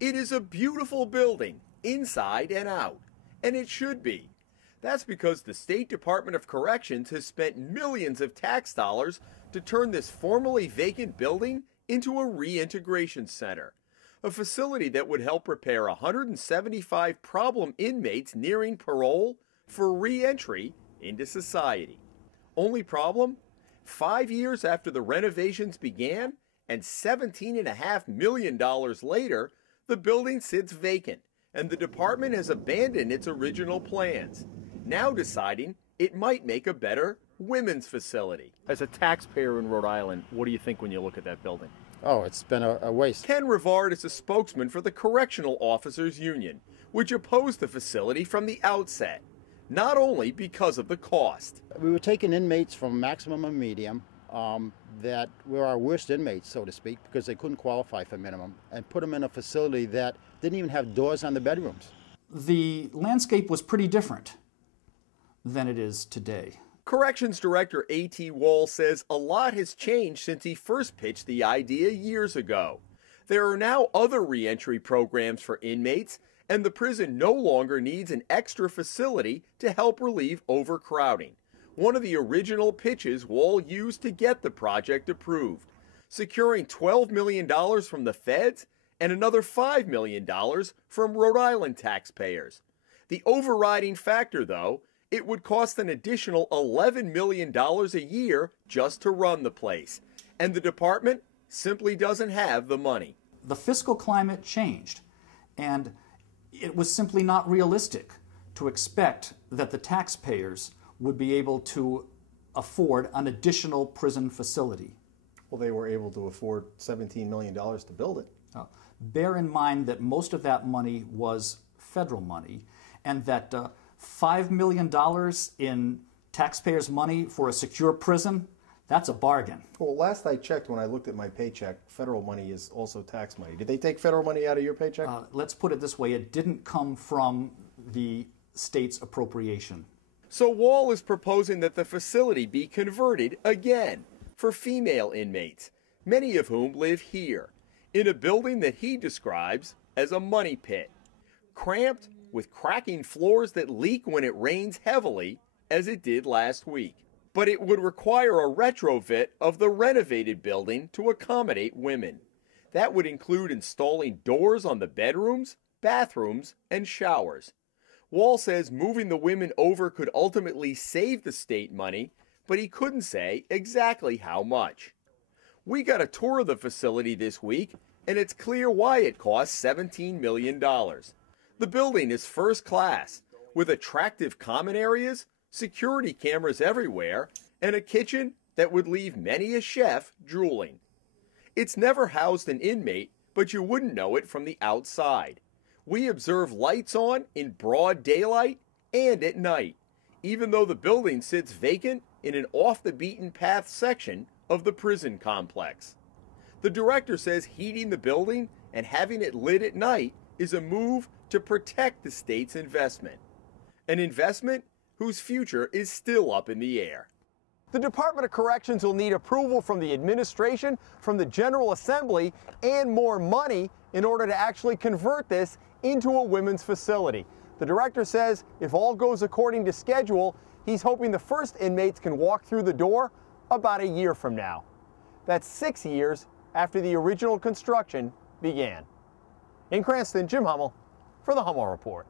It is a beautiful building, inside and out, and it should be. That's because the State Department of Corrections has spent millions of tax dollars to turn this formerly vacant building into a reintegration center, a facility that would help prepare 175 problem inmates nearing parole for re-entry into society. Only problem? 5 years after the renovations began and $17.5 million later, the building sits vacant and the department has abandoned its original plans, now deciding it might make a better women's facility. As a taxpayer in Rhode Island, what do you think when you look at that building? Oh, it's been a waste. Ken Rivard is a spokesman for the Correctional Officers Union, which opposed the facility from the outset, not only because of the cost. We were taking inmates from maximum and medium that were our worst inmates, so to speak, because they couldn't qualify for minimum, and put them in a facility that didn't even have doors on the bedrooms. The landscape was pretty different than it is today. Corrections Director A.T. Wall says a lot has changed since he first pitched the idea years ago. There are now other reentry programs for inmates, and the prison no longer needs an extra facility to help relieve overcrowding. One of the original pitches Wall used to get the project approved, securing $12 million from the feds and another $5 million from Rhode Island taxpayers. The overriding factor, though, it would cost an additional $11 million a year just to run the place, and the department simply doesn't have the money. The fiscal climate changed, and it was simply not realistic to expect that the taxpayers would be able to afford an additional prison facility. Well, they were able to afford $17 million to build it. Bear in mind that most of that money was federal money, and that $5 million in taxpayers' money for a secure prison, that's a bargain. Well, last I checked when I looked at my paycheck, federal money is also tax money. Did they take federal money out of your paycheck? Let's put it this way, it didn't come from the state's appropriation. So Wall is proposing that the facility be converted again for female inmates, many of whom live here, in a building that he describes as a money pit, cramped with cracking floors that leak when it rains heavily, as it did last week. But it would require a retrofit of the renovated building to accommodate women. That would include installing doors on the bedrooms, bathrooms, and showers. Wall says moving the women over could ultimately save the state money, but he couldn't say exactly how much. We got a tour of the facility this week, and it's clear why it costs $17 million. The building is first class, with attractive common areas, security cameras everywhere, and a kitchen that would leave many a chef drooling. It's never housed an inmate, but you wouldn't know it from the outside. We observe lights on in broad daylight and at night, even though the building sits vacant in an off-the-beaten-path section of the prison complex. The director says heating the building and having it lit at night is a move to protect the state's investment. An investment whose future is still up in the air. The Department of Corrections will need approval from the administration, from the General Assembly, and more money in order to actually convert this into a women's facility. The director says if all goes according to schedule, he's hoping the first inmates can walk through the door about a year from now. That's 6 years after the original construction began. In Cranston, Jim Hummel for the Hummel Report.